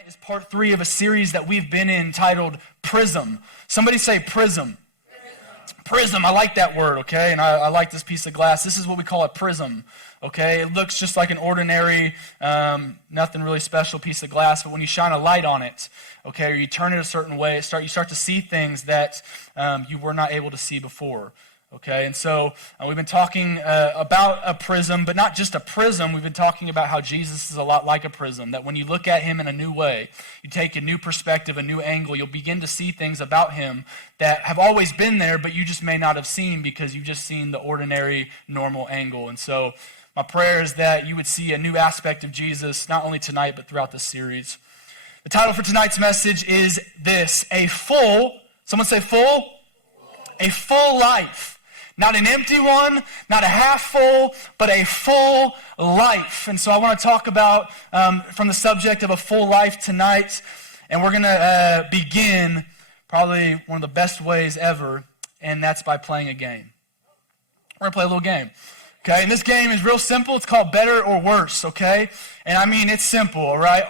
Tonight is part 3 of a series that we've been in titled Prism. Somebody say Prism. Prism, I like that word, okay? And I like this piece of glass. This is what we call a prism, okay? It looks just like an ordinary, nothing really special piece of glass, but when you shine a light on it, okay, or you turn it a certain way, you start to see things that you were not able to see before. Okay, and so we've been talking about a prism, but not just a prism. We've been talking about how Jesus is a lot like a prism, that when you look at him in a new way, you take a new perspective, a new angle, you'll begin to see things about him that have always been there, but you just may not have seen because you've just seen the ordinary, normal angle. And so my prayer is that you would see a new aspect of Jesus, not only tonight, but throughout this series. The title for tonight's message is this: someone say full? A full life. Not an empty one, not a half full, but a full life. And so I want to talk about from the subject of a full life tonight. And we're going to begin probably one of the best ways ever, and that's by playing a game. We're going to play a little game. Okay, and this game is real simple. It's called Better or Worse, okay? And I mean, it's simple, all right?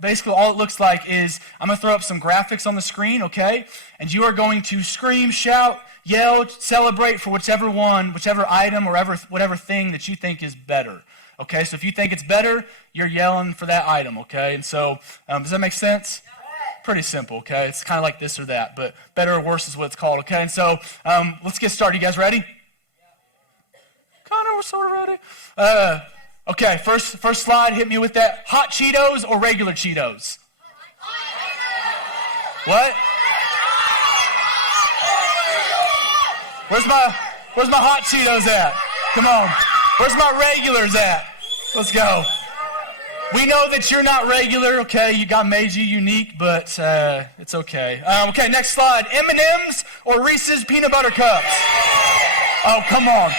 Basically all it looks like is I'm going to throw up some graphics on the screen, okay? And you are going to scream, shout, yell, celebrate for whichever item or whatever thing that you think is better, okay? So if you think it's better, you're yelling for that item, okay? And so, does that make sense? Pretty simple, okay? It's kind of like this or that, but Better or Worse is what it's called, okay? And so, let's get started. You guys ready? Connor, we're sort of ready. Okay, first slide, hit me with that. Hot Cheetos or regular Cheetos? What? Where's my hot Cheetos at? Come on. Where's my regulars at? Let's go. We know that you're not regular, okay? God made you unique, but it's okay. Okay, next slide. M&M's or Reese's Peanut Butter Cups? Oh, come on.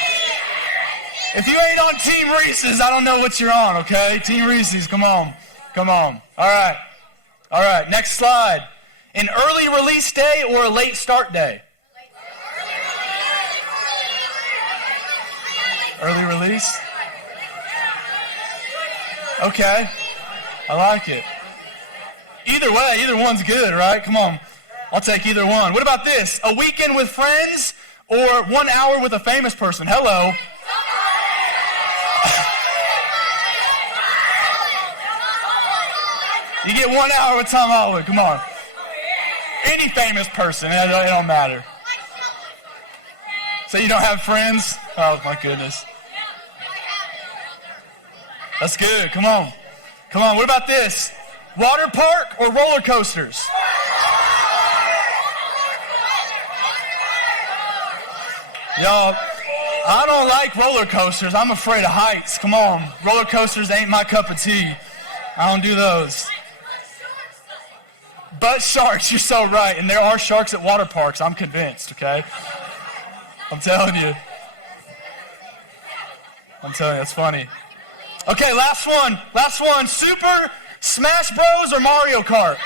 If you ain't on Team Reese's, I don't know what you're on, okay? Team Reese's, come on. All right, next slide. An early release day or a late start day? Early release? Okay, I like it. Either way, either one's good, right? Come on, I'll take either one. What about this? A weekend with friends or 1 hour with a famous person? Hello. You get 1 hour with Tom Holland, come on. Any famous person, it don't matter. So you don't have friends? Oh, my goodness. That's good, come on. What about this? Water park or roller coasters? Y'all, I don't like roller coasters. I'm afraid of heights. Come on. Roller coasters ain't my cup of tea. I don't do those. But sharks, you're so right. And there are sharks at water parks. I'm convinced, okay? I'm telling you. That's funny. Okay, last one. Super Smash Bros. Or Mario Kart?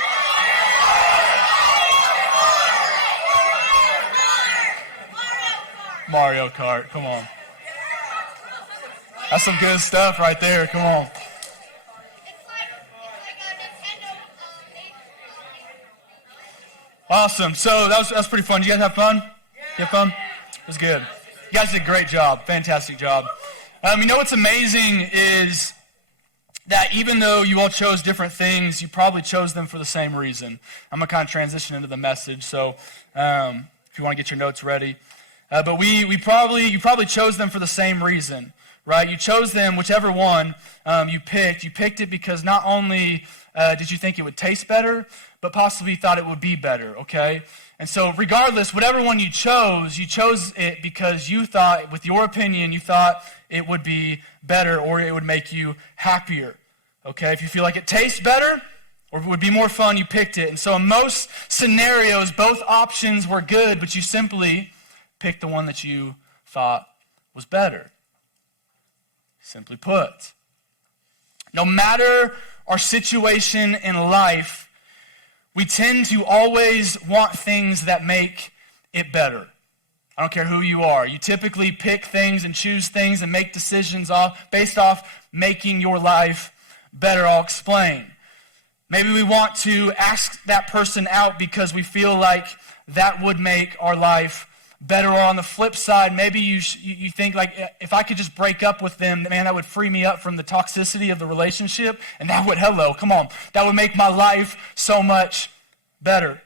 Mario Kart, come on. That's some good stuff right there, come on. Awesome, so that was pretty fun. Did you guys have fun? You have fun? It was good. You guys did a great job, fantastic job. You know what's amazing is that even though you all chose different things, you probably chose them for the same reason. I'm going to kind of transition into the message, so if you want to get your notes ready. But you probably chose them for the same reason, right? You chose them, whichever one you picked. You picked it because not only did you think it would taste better, but possibly thought it would be better, okay? And so regardless, whatever one you chose it because you thought, with your opinion, you thought it would be better or it would make you happier, okay? If you feel like it tastes better or it would be more fun, you picked it. And so in most scenarios, both options were good, but you simply picked the one that you thought was better. Simply put, no matter our situation in life, we tend to always want things that make it better. I don't care who you are. You typically pick things and choose things and make decisions based off making your life better. I'll explain. Maybe we want to ask that person out because we feel like that would make our life better. Or on the flip side, maybe you think like, if I could just break up with them, man, that would free me up from the toxicity of the relationship, and that would, that would make my life so much better.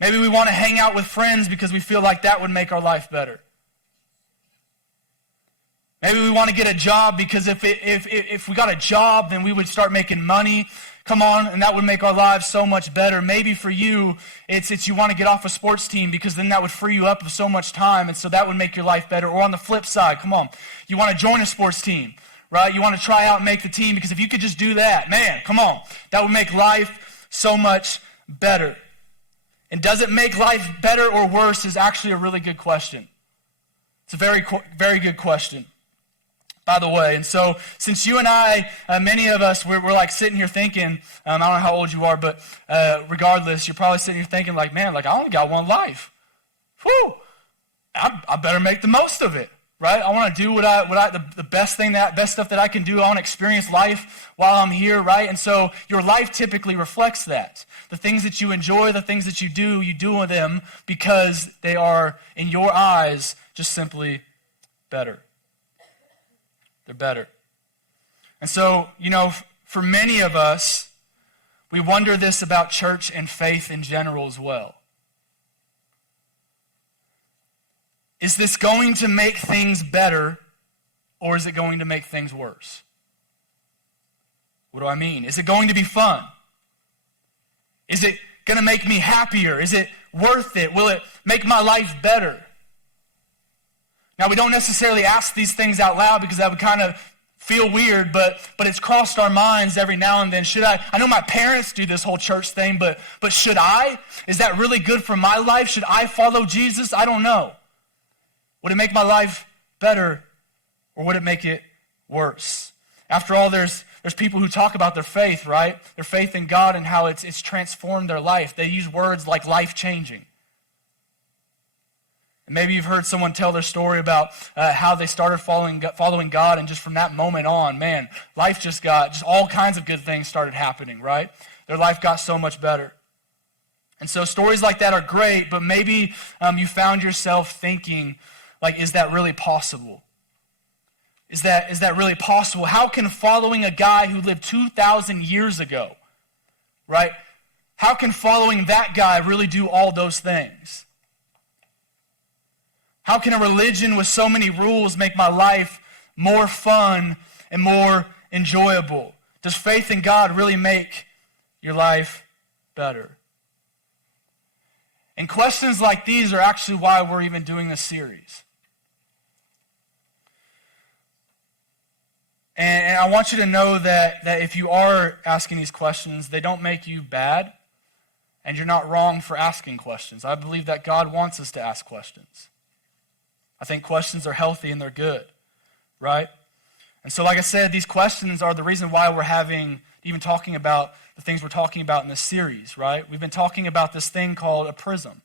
Maybe we want to hang out with friends because we feel like that would make our life better. Maybe we want to get a job because if we got a job, then we would start making money. And that would make our lives so much better. Maybe for you, it's you want to get off a sports team because then that would free you up of so much time, and so that would make your life better. Or on the flip side, you want to join a sports team, right? You want to try out and make the team because if you could just do that, man, that would make life so much better. And does it make life better or worse is actually a really good question. It's a very, very good question, by the way. And so since you and I, many of us, we're like sitting here thinking, I don't know how old you are, but regardless, you're probably sitting here thinking like, man, like I only got one life. Whew, I better make the most of it, right? I want to do the best stuff that I can do. I want to experience life while I'm here, right? And so your life typically reflects that. The things that you enjoy, the things that you do them because they are, in your eyes, just simply better. They're better. And so, for many of us, we wonder this about church and faith in general as well. Is this going to make things better, or is it going to make things worse? What do I mean? Is it going to be fun? Is it going to make me happier? Is it worth it? Will it make my life better? Now, we don't necessarily ask these things out loud because that would kind of feel weird, but it's crossed our minds every now and then. Should I know my parents do this whole church thing, but should I? Is that really good for my life? Should I follow Jesus? I don't know. Would it make my life better, or would it make it worse? After all, there's people who talk about their faith, right? Their faith in God and how it's transformed their life. They use words like life-changing. And maybe you've heard someone tell their story about how they started following God, and just from that moment on, man, life just all kinds of good things started happening, right? Their life got so much better. And so stories like that are great, but maybe you found yourself thinking, like, is that really possible? Is that really possible? How can following a guy who lived 2,000 years ago, right? How can following that guy really do all those things? How can a religion with so many rules make my life more fun and more enjoyable? Does faith in God really make your life better? And questions like these are actually why we're even doing this series. And I want you to know that if you are asking these questions, they don't make you bad, and you're not wrong for asking questions. I believe that God wants us to ask questions. I think questions are healthy and they're good, right? And so like I said, these questions are the reason why we're even talking about the things we're talking about in this series, right? We've been talking about this thing called a prism,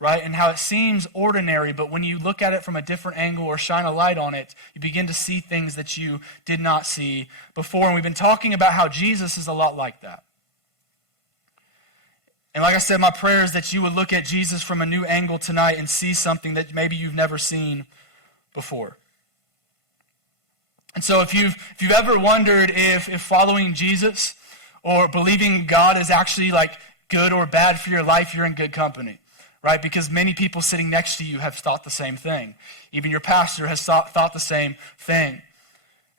right? And how it seems ordinary, but when you look at it from a different angle or shine a light on it, you begin to see things that you did not see before. And we've been talking about how Jesus is a lot like that. And like I said, my prayer is that you would look at Jesus from a new angle tonight and see something that maybe you've never seen before. And so if you've ever wondered if following Jesus or believing God is actually like good or bad for your life, you're in good company, right? Because many people sitting next to you have thought the same thing. Even your pastor has thought the same thing.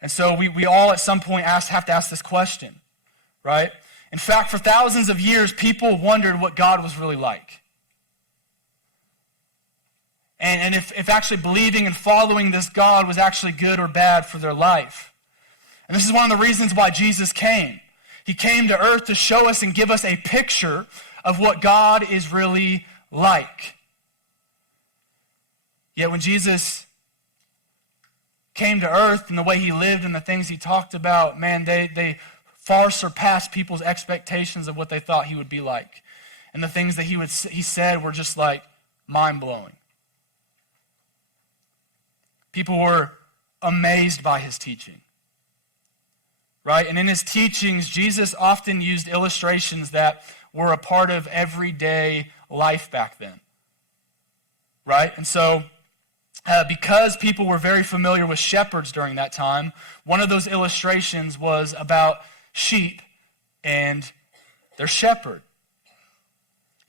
And so we all at some point have to ask this question, right? In fact, for thousands of years, people wondered what God was really like. And if actually believing and following this God was actually good or bad for their life. And this is one of the reasons why Jesus came. He came to earth to show us and give us a picture of what God is really like. Yet when Jesus came to earth and the way he lived and the things he talked about, man, they far surpassed people's expectations of what they thought he would be like. And the things that he said were just like mind-blowing. People were amazed by his teaching, right? And in his teachings, Jesus often used illustrations that were a part of everyday life back then, right? And so because people were very familiar with shepherds during that time, one of those illustrations was about sheep and their shepherd.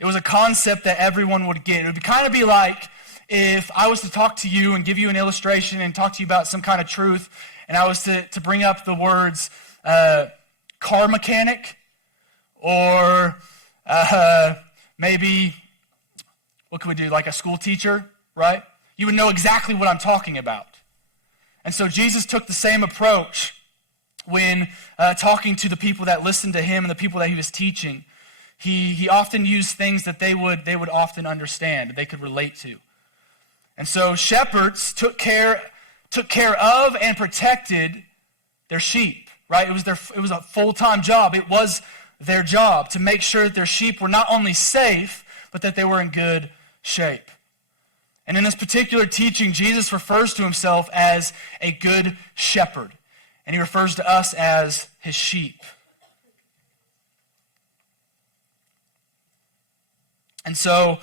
It was a concept that everyone would get. It would kind of be like if I was to talk to you and give you an illustration and talk to you about some kind of truth, and I was to bring up the words car mechanic, or maybe, what could we do, like a school teacher, right? You would know exactly what I'm talking about. And so Jesus took the same approach when talking to the people that listened to him and the people that he was teaching. He often used things that they would often understand, that they could relate to. And so shepherds took care of and protected their sheep, right? It was a full-time job. It was their job to make sure that their sheep were not only safe, but that they were in good shape. And in this particular teaching, Jesus refers to himself as a good shepherd, and he refers to us as his sheep. And so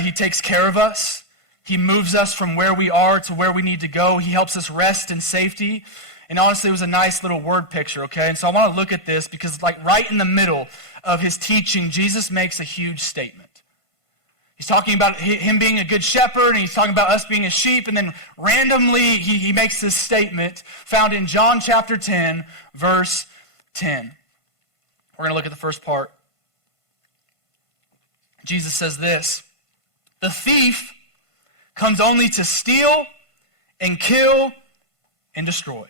he takes care of us. He moves us from where we are to where we need to go. He helps us rest in safety. And honestly, it was a nice little word picture, okay? And so I want to look at this because like right in the middle of his teaching, Jesus makes a huge statement. He's talking about him being a good shepherd, and he's talking about us being his sheep, and then randomly he makes this statement found in John chapter 10, verse 10. We're going to look at the first part. Jesus says this, "The thief comes only to steal and kill and destroy."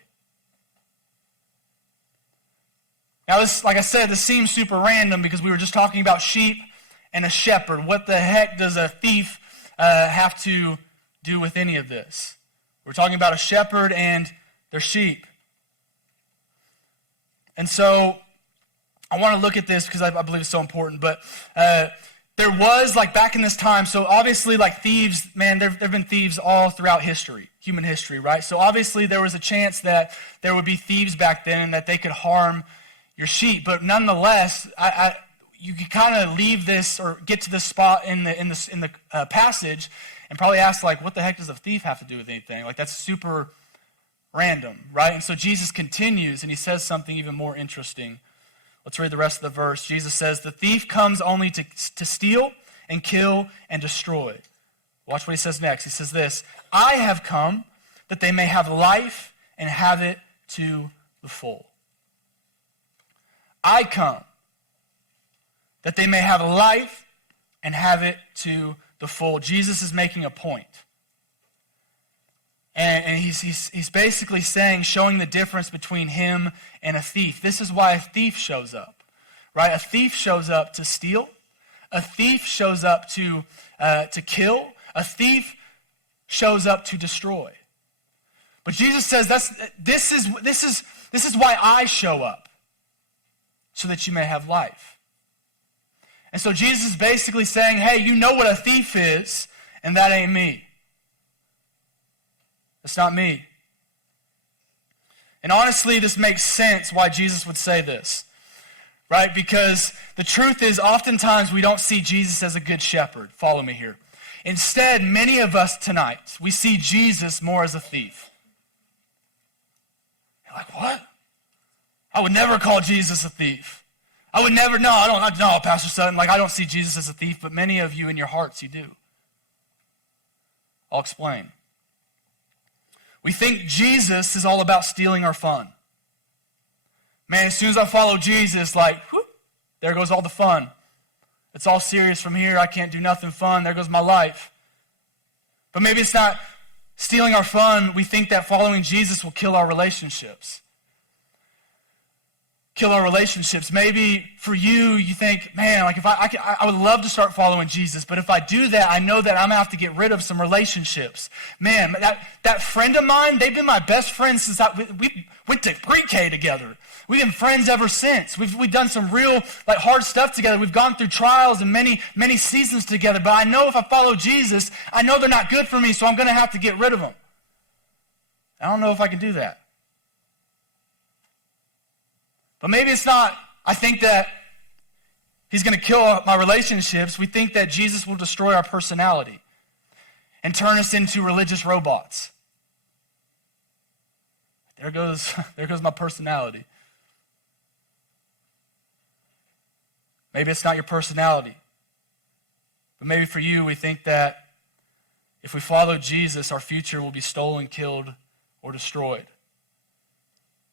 Now this, like I said, this seems super random because we were just talking about sheep and a shepherd. What the heck does a thief have to do with any of this? We're talking about a shepherd and their sheep. And so I want to look at this because I believe it's so important. But there was, like back in this time, so obviously like thieves, man, there have been thieves all throughout history, human history, right? So obviously there was a chance that there would be thieves back then and that they could harm your sheep. But nonetheless, you could kind of leave this or get to this spot in the passage and probably ask, like, what the heck does a thief have to do with anything? Like, that's super random, right? And so Jesus continues and he says something even more interesting. Let's read the rest of the verse. Jesus says, "The thief comes only to steal and kill and destroy." Watch what he says next. He says this, "I have come that they may have life and have it to the full." I come that they may have life and have it to the full. Jesus is making a point. And he's basically saying, showing the difference between him and a thief. This is why a thief shows up, right? A thief shows up to steal. A thief shows up to kill. A thief shows up to destroy. But Jesus says this is why I show up, so that you may have life. And so Jesus is basically saying, hey, you know what a thief is, and that ain't me. It's not me. And honestly, this makes sense why Jesus would say this, right? Because the truth is, oftentimes we don't see Jesus as a good shepherd. Follow me here. Instead, many of us tonight, we see Jesus more as a thief. You're like, what? I would never call Jesus a thief. I would never, no, Pastor Sutten, like I don't see Jesus as a thief, but many of you in your hearts, you do. I'll explain. We think Jesus is all about stealing our fun. Man, as soon as I follow Jesus, like, whoop, there goes all the fun. It's all serious from here. I can't do nothing fun. There goes my life. But maybe it's not stealing our fun. We think that following Jesus will kill our relationships. Maybe for you, you think, man, like if I would love to start following Jesus, but if I do that, I know that I'm going to have to get rid of some relationships. Man, that friend of mine, they've been my best friends since we went to pre-K together. We've been friends ever since. We've done some real like hard stuff together. We've gone through trials and many seasons together, but I know if I follow Jesus, I know they're not good for me, so I'm going to have to get rid of them. I don't know if I can do that. But maybe it's not, I think that he's going to kill my relationships. We think that Jesus will destroy our personality and turn us into religious robots. There goes my personality. Maybe it's not your personality. But maybe for you, we think that if we follow Jesus, our future will be stolen, killed, or destroyed.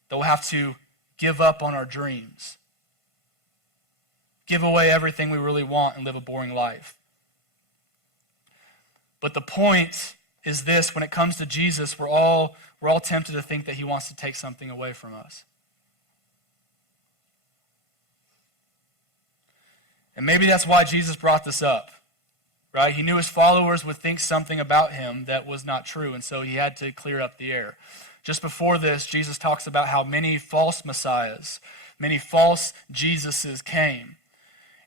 That we'll have to give up on our dreams, give away everything we really want, and live a boring life. But the point is this: when it comes to Jesus, we're all tempted to think that he wants to take something away from us. And maybe that's why Jesus brought this up, right? He knew his followers would think something about him that was not true, and so he had to clear up the air. Just before this, Jesus talks about how many false messiahs, many false Jesuses came,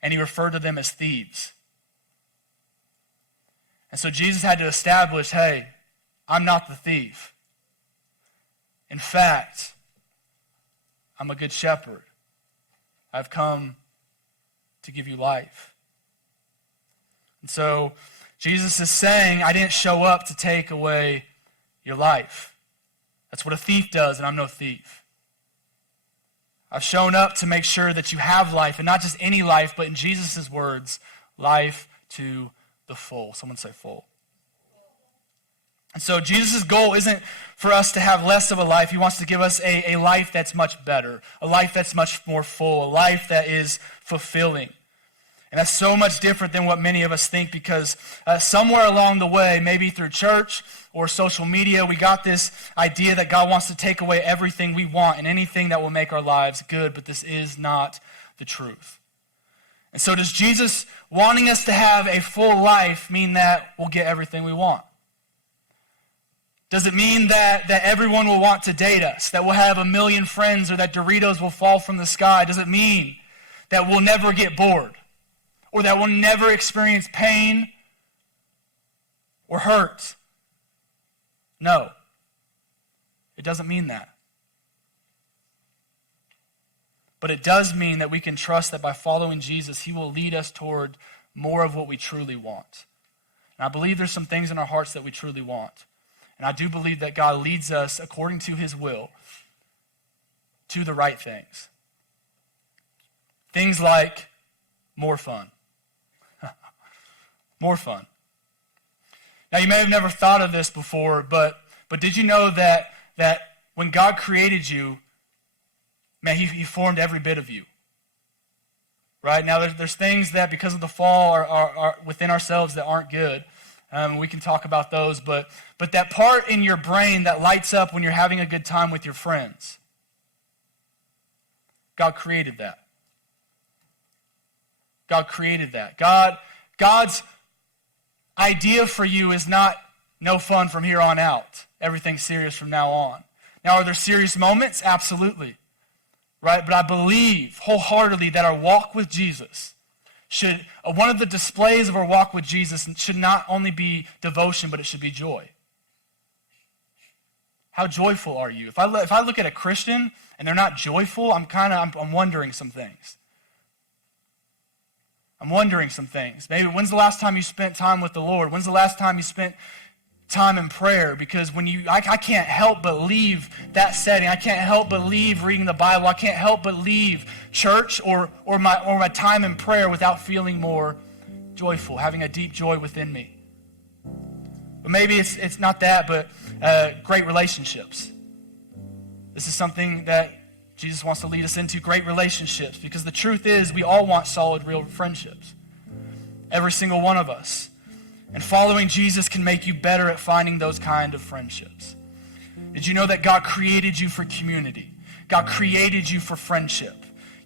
and he referred to them as thieves. And so Jesus had to establish, hey, I'm not the thief. In fact, I'm a good shepherd. I've come to give you life. And so Jesus is saying, I didn't show up to take away your life. That's what a thief does, and I'm no thief. I've shown up to make sure that you have life, and not just any life, but in Jesus' words, life to the full. Someone say full. And so Jesus' goal isn't for us to have less of a life. He wants to give us a life that's much better, a life that's much more full, a life that is fulfilling. And that's so much different than what many of us think, because somewhere along the way, maybe through church or social media, we got this idea that God wants to take away everything we want and anything that will make our lives good, but this is not the truth. And so does Jesus wanting us to have a full life mean that we'll get everything we want? Does it mean that everyone will want to date us, that we'll have 1 million friends, or that Doritos will fall from the sky? Does it mean that we'll never get bored, or that we'll never experience pain or hurt? No, it doesn't mean that. But it does mean that we can trust that by following Jesus, he will lead us toward more of what we truly want. And I believe there's some things in our hearts that we truly want. And I do believe that God leads us according to his will to the right things. Things like more fun. More fun. Now, you may have never thought of this before, but did you know that when God created you, man, he formed every bit of you? Right? Now, there's things that because of the fall are within ourselves that aren't good. We can talk about those, but that part in your brain that lights up when you're having a good time with your friends, God created that. God created that. God's idea for you is not no fun from here on out. Everything's serious from now on. Now, are there serious moments? Absolutely. Right? But I believe wholeheartedly that our walk with Jesus should, one of the displays of our walk with Jesus should not only be devotion, but it should be joy. How joyful are you? If I look at a Christian and they're not joyful, I'm wondering some things. I'm wondering some things. Maybe when's the last time you spent time with the Lord? When's the last time you spent time in prayer? Because I can't help but leave that setting. I can't help but leave reading the Bible. I can't help but leave church or my time in prayer without feeling more joyful, having a deep joy within me. But maybe it's not that, but great relationships. This is something that Jesus wants to lead us into, great relationships, because the truth is we all want solid, real friendships. Every single one of us. And following Jesus can make you better at finding those kind of friendships. Did you know that God created you for community? God created you for friendship.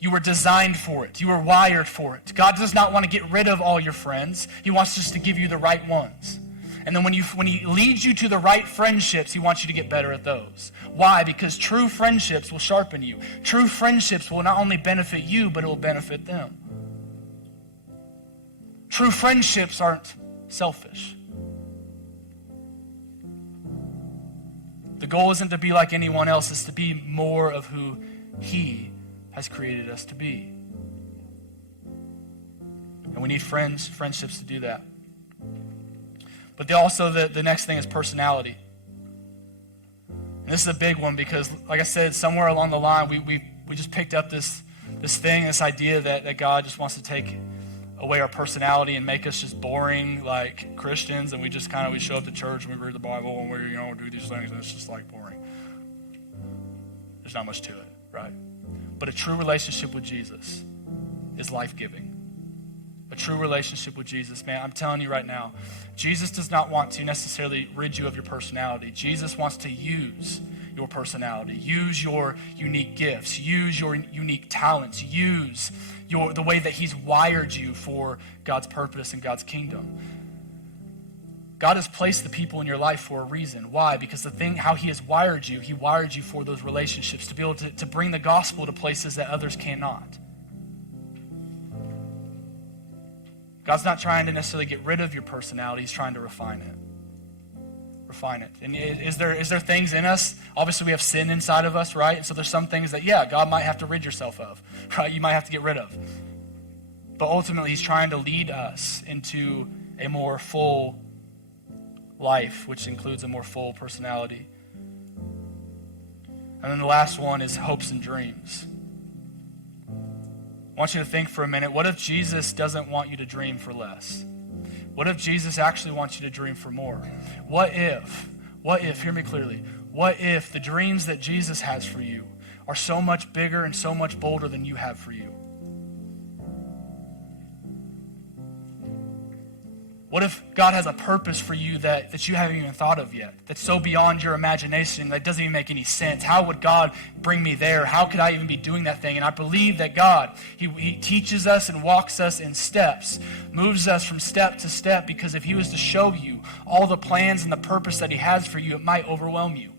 You were designed for it. You were wired for it. God does not want to get rid of all your friends. He wants just to give you the right ones. And then when he leads you to the right friendships, he wants you to get better at those. Why? Because true friendships will sharpen you. True friendships will not only benefit you, but it will benefit them. True friendships aren't selfish. The goal isn't to be like anyone else, it's to be more of who he has created us to be. And we need friendships to do that. But also the next thing is personality. And this is a big one because, like I said, somewhere along the line, we just picked up this idea that God just wants to take away our personality and make us just boring like Christians, and we show up to church and we read the Bible and we do these things, and it's just like boring. There's not much to it, right? But a true relationship with Jesus is life-giving. A true relationship with Jesus, man, I'm telling you right now, Jesus does not want to necessarily rid you of your personality. Jesus wants to use your personality, use your unique gifts, use your unique talents, use the way that he's wired you for God's purpose and God's kingdom. God has placed the people in your life for a reason. Why? Because how he has wired you, he wired you for those relationships, to be able to bring the gospel to places that others cannot. God's not trying to necessarily get rid of your personality, he's trying to refine it. Refine it. And is there things in us? Obviously we have sin inside of us, right? And so there's some things that, God might have to rid yourself of, right? You might have to get rid of. But ultimately he's trying to lead us into a more full life, which includes a more full personality. And then the last one is hopes and dreams. I want you to think for a minute, what if Jesus doesn't want you to dream for less? What if Jesus actually wants you to dream for more? What if, hear me clearly, what if the dreams that Jesus has for you are so much bigger and so much bolder than you have for you? What if God has a purpose for you that you haven't even thought of yet? That's so beyond your imagination that doesn't even make any sense. How would God bring me there? How could I even be doing that thing? And I believe that God, He teaches us and walks us in steps, moves us from step to step, because if He was to show you all the plans and the purpose that He has for you, it might overwhelm you.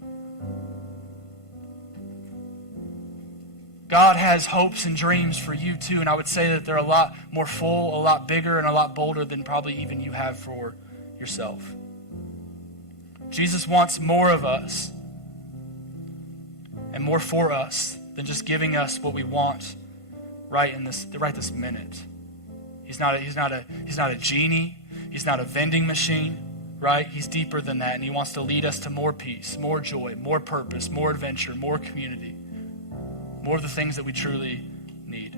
God has hopes and dreams for you too, and I would say that they're a lot more full, a lot bigger, and a lot bolder than probably even you have for yourself. Jesus wants more of us and more for us than just giving us what we want right this minute. He's not a genie. He's not a vending machine, right? He's deeper than that, and He wants to lead us to more peace, more joy, more purpose, more adventure, more community. More of the things that we truly need.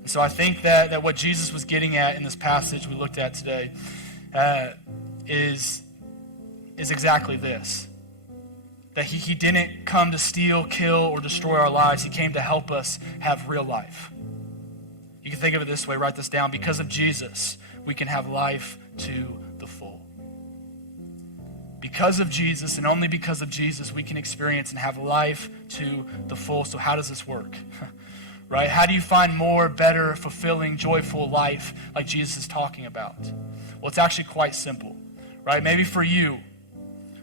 And so I think that what Jesus was getting at in this passage we looked at today is exactly this. That he didn't come to steal, kill, or destroy our lives. He came to help us have real life. You can think of it this way, write this down. Because of Jesus, we can have life to the full. Because of Jesus, and only because of Jesus, we can experience and have life to the full. So how does this work? Right? How do you find more, better, fulfilling, joyful life like Jesus is talking about? Well, it's actually quite simple. Right? Maybe for you,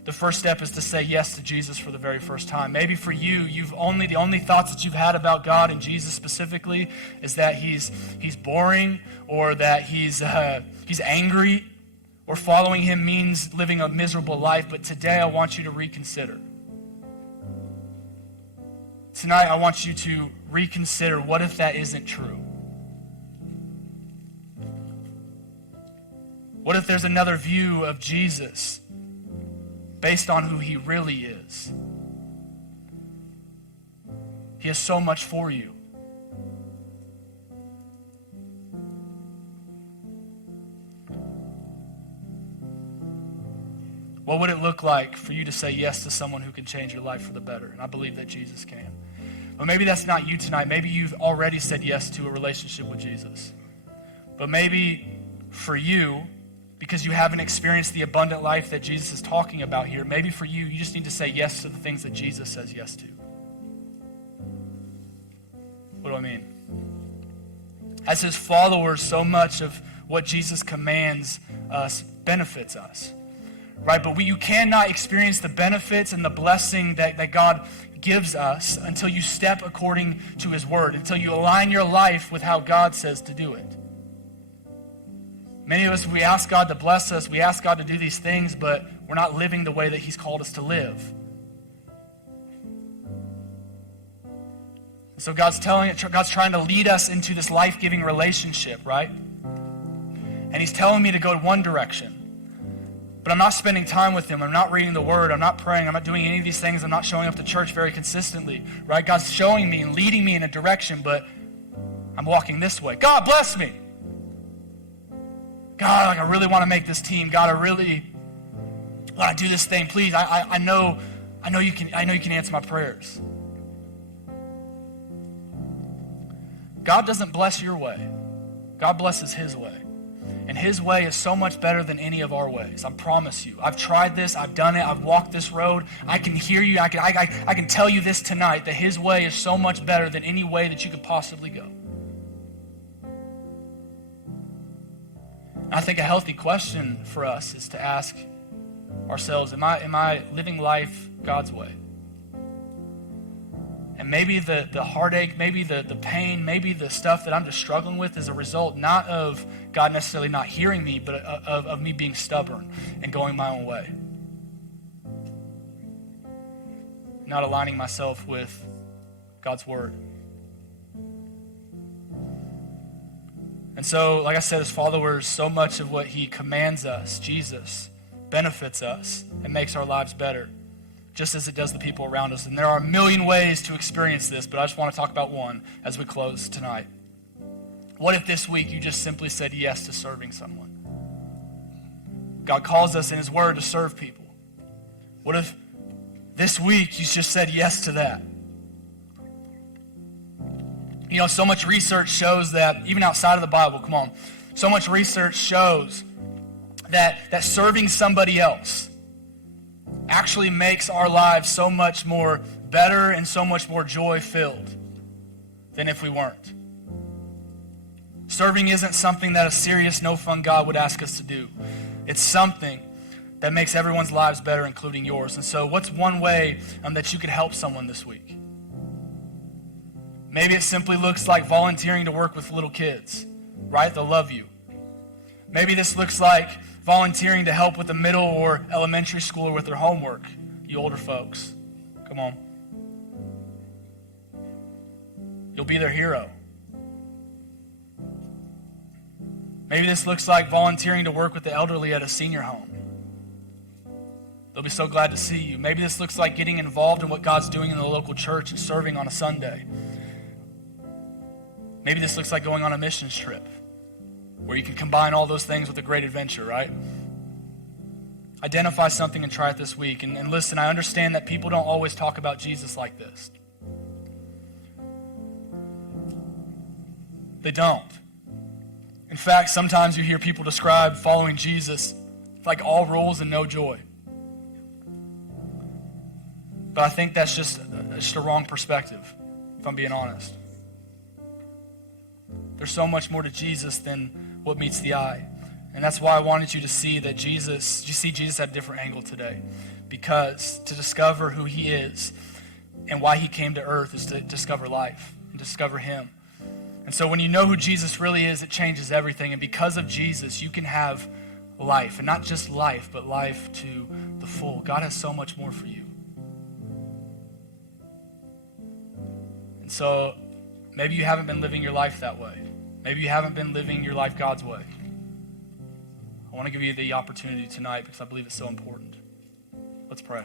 the first step is to say yes to Jesus for the very first time. Maybe for you, the only thoughts that you've had about God and Jesus specifically is that he's boring, or that he's angry, or following Him means living a miserable life. But today I want you to reconsider. Tonight I want you to reconsider, what if that isn't true? What if there's another view of Jesus based on who He really is? He has so much for you. What would it look like for you to say yes to someone who can change your life for the better? And I believe that Jesus can. But maybe that's not you tonight. Maybe you've already said yes to a relationship with Jesus. But maybe for you, because you haven't experienced the abundant life that Jesus is talking about here, maybe for you, you just need to say yes to the things that Jesus says yes to. What do I mean? As His followers, so much of what Jesus commands us benefits us. Right? But you cannot experience the benefits and the blessing that God gives us until you step according to His word, until you align your life with how God says to do it. Many of us, we ask God to bless us, we ask God to do these things, but we're not living the way that He's called us to live. So God's trying to lead us into this life-giving relationship, right? And he's telling me to go in one direction. But I'm not spending time with him. I'm not reading the word. I'm not praying. I'm not doing any of these things. I'm not showing up to church very consistently, right? God's showing me and leading me in a direction, but I'm walking this way. God, bless me. God, I really want to make this team. God, I really want to do this thing. Please, I know you can answer my prayers. God doesn't bless your way. God blesses his way. And his way is so much better than any of our ways. I promise you. I've tried this. I've done it. I've walked this road. I can hear you. I can tell you this tonight, that his way is so much better than any way that you could possibly go. And I think a healthy question for us is to ask ourselves, am I living life God's way? And maybe the heartache, maybe the pain, maybe the stuff that I'm just struggling with is a result not of God necessarily not hearing me, but of me being stubborn and going my own way. Not aligning myself with God's word. And so, like I said, as followers, so much of what he commands us, Jesus, benefits us and makes our lives better, just as it does the people around us. And there are a million ways to experience this, but I just want to talk about one as we close tonight. What if this week you just simply said yes to serving someone? God calls us in his word to serve people. What if this week you just said yes to that? You know, so much research shows that, even outside of the Bible, so much research shows that serving somebody else actually makes our lives so much more better and so much more joy-filled than if we weren't. Serving isn't something that a serious, no-fun God would ask us to do. It's something that makes everyone's lives better, including yours. And so what's one way that you could help someone this week? Maybe it simply looks like volunteering to work with little kids, right? They'll love you. Maybe this looks like volunteering to help with the middle or elementary schooler with their homework. You older folks, come on. You'll be their hero. Maybe this looks like volunteering to work with the elderly at a senior home. They'll be so glad to see you. Maybe this looks like getting involved in what God's doing in the local church and serving on a Sunday. Maybe this looks like going on a missions trip where you can combine all those things with a great adventure, right? Identify something and try it this week. And listen, I understand that people don't always talk about Jesus like this. They don't. In fact, sometimes you hear people describe following Jesus like all rules and no joy. But I think that's just a wrong perspective, if I'm being honest. There's so much more to Jesus than what meets the eye. And that's why I wanted you to see that Jesus at a different angle today. Because to discover who he is and why he came to earth is to discover life and discover him. And so when you know who Jesus really is, it changes everything. And because of Jesus, you can have life. And not just life, but life to the full. God has so much more for you. And so maybe you haven't been living your life that way. Maybe you haven't been living your life God's way. I want to give you the opportunity tonight because I believe it's so important. Let's pray.